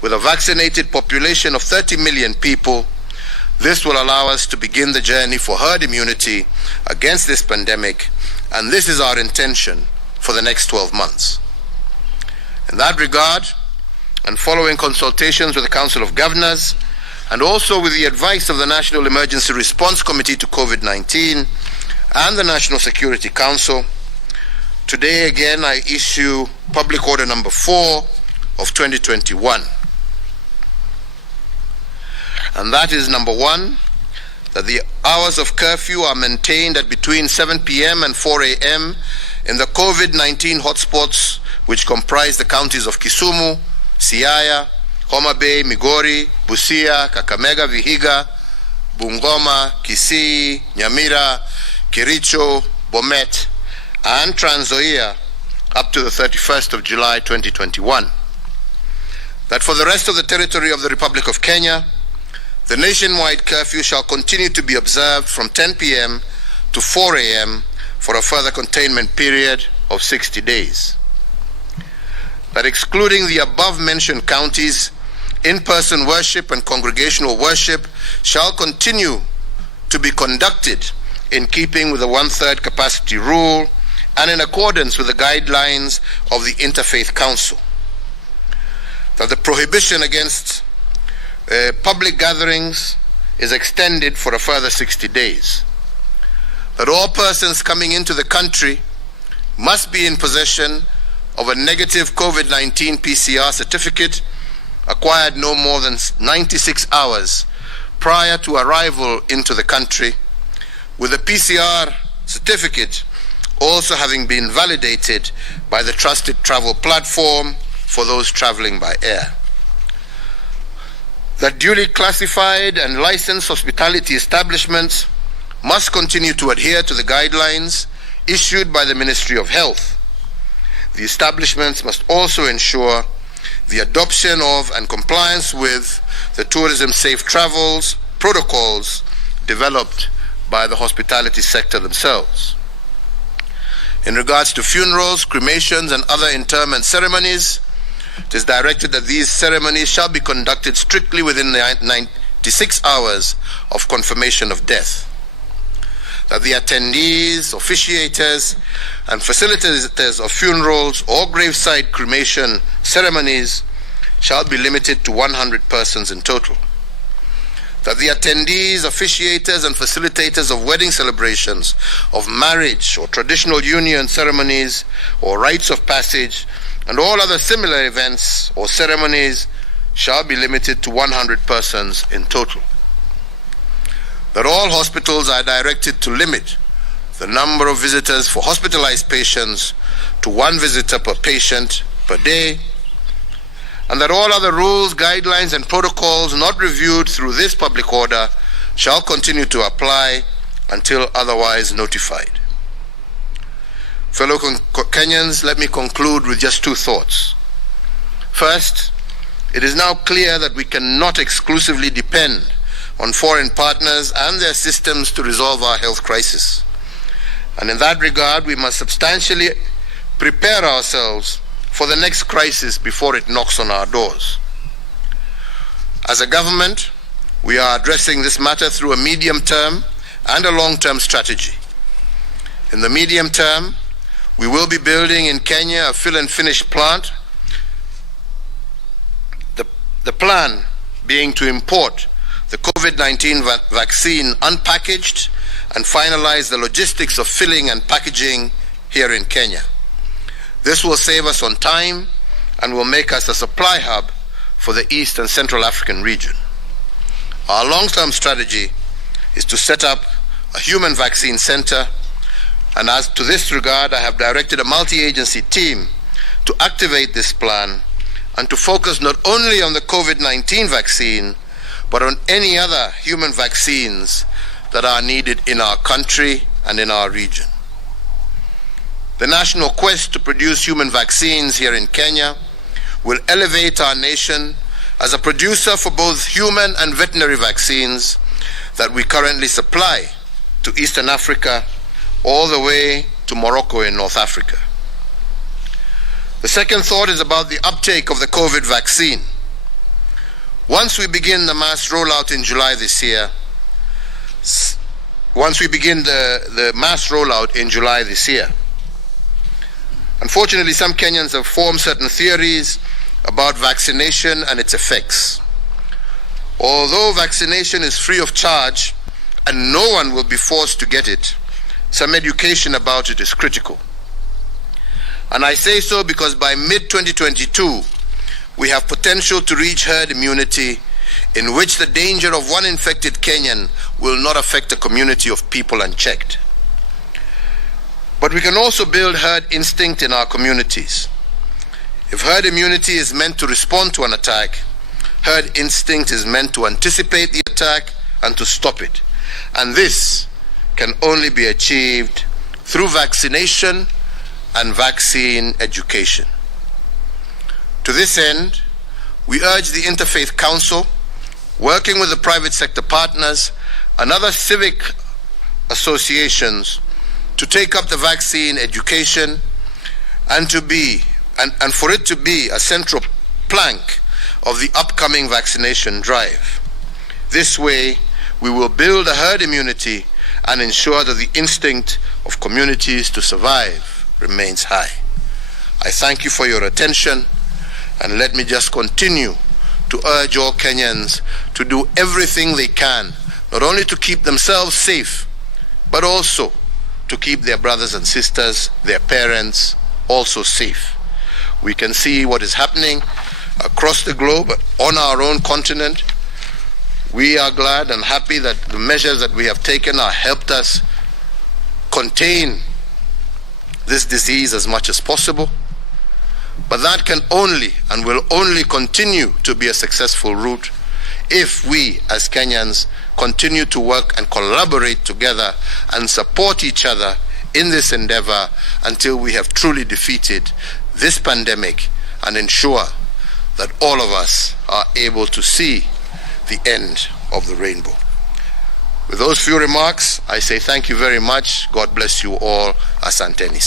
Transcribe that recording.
with a vaccinated population of 30 million people, this will allow us to begin the journey for herd immunity against this pandemic, and this is our intention for the next 12 months. In that regard, and following consultations with the Council of Governors, and also with the advice of the National Emergency Response Committee to COVID-19 and the National Security Council, today again I issue Public Order number 4 of 2021. And that is number 1, that the hours of curfew are maintained at between 7 p.m. and 4 a.m. in the COVID-19 hotspots which comprise the counties of Kisumu, Siaya, Homa Bay, Migori, Busia, Kakamega, Vihiga, Bungoma, Kisii, Nyamira, Kericho, Bomet, and Trans Nzoia up to the 31st of July 2021. That for the rest of the territory of the Republic of Kenya, the nationwide curfew shall continue to be observed from 10 p.m. to 4 a.m. for a further containment period of 60 days. That excluding the above-mentioned counties, in-person worship and congregational worship shall continue to be conducted in keeping with the one-third capacity rule and in accordance with the guidelines of the Interfaith Council. That the prohibition against public gatherings is extended for a further 60 days. That all persons coming into the country must be in possession of a negative COVID-19 PCR certificate acquired no more than 96 hours prior to arrival into the country, with the PCR certificate also having been validated by the trusted travel platform for those traveling by air. That duly classified and licensed hospitality establishments must continue to adhere to the guidelines issued by the Ministry of Health. The establishments must also ensure the adoption of and compliance with the tourism safe travels protocols developed by the hospitality sector themselves. In regards to funerals, cremations, and other interment ceremonies, it is directed that these ceremonies shall be conducted strictly within the 96 hours of confirmation of death. That the attendees, officiators, and facilitators of funerals or graveside cremation ceremonies shall be limited to 100 persons in total. That the attendees, officiators, and facilitators of wedding celebrations, of marriage or traditional union ceremonies or rites of passage, and all other similar events or ceremonies shall be limited to 100 persons in total. That all hospitals are directed to limit the number of visitors for hospitalized patients to 1 visitor per patient per day, and that all other rules, guidelines, and protocols not reviewed through this public order shall continue to apply until otherwise notified. Fellow Kenyans, let me conclude with just 2 thoughts. First, it is now clear that we cannot exclusively depend on foreign partners and their systems to resolve our health crisis. And in that regard, we must substantially prepare ourselves for the next crisis before it knocks on our doors. As a government, we are addressing this matter through a medium-term and a long-term strategy. In the medium term, we will be building in Kenya a fill and finish plant. The plan being to import the COVID-19 vaccine unpackaged and finalize the logistics of filling and packaging here in Kenya. This will save us on time and will make us a supply hub for the East and Central African region. Our long-term strategy is to set up a human vaccine center, and as to this regard, I have directed a multi-agency team to activate this plan and to focus not only on the COVID-19 vaccine, but on any other human vaccines that are needed in our country and in our region. The national quest to produce human vaccines here in Kenya will elevate our nation as a producer for both human and veterinary vaccines that we currently supply to Eastern Africa all the way to Morocco in North Africa. The second thought is about the uptake of the COVID vaccine. Once we begin the mass rollout in July this year, unfortunately, some Kenyans have formed certain theories about vaccination and its effects. Although vaccination is free of charge and no one will be forced to get it, some education about it is critical. And I say so because by mid-2022, we have potential to reach herd immunity, in which the danger of one infected Kenyan will not affect a community of people unchecked. But we can also build herd instinct in our communities. If herd immunity is meant to respond to an attack, herd instinct is meant to anticipate the attack and to stop it. And this can only be achieved through vaccination and vaccine education. To this end, we urge the Interfaith Council, working with the private sector partners and other civic associations, to take up the vaccine education and for it to be a central plank of the upcoming vaccination drive. This way, we will build a herd immunity and ensure that the instinct of communities to survive remains high. I thank you for your attention, and let me just continue to urge all Kenyans to do everything they can, not only to keep themselves safe, but also to keep their brothers and sisters, their parents, also safe. We can see what is happening across the globe, on our own continent. We are glad and happy that the measures that we have taken have helped us contain this disease as much as possible. But that can only and will only continue to be a successful route if we as Kenyans continue to work and collaborate together and support each other in this endeavor until we have truly defeated this pandemic and ensure that all of us are able to see the end of the rainbow. With those few remarks, I say thank you very much. God bless you all. Asanteni.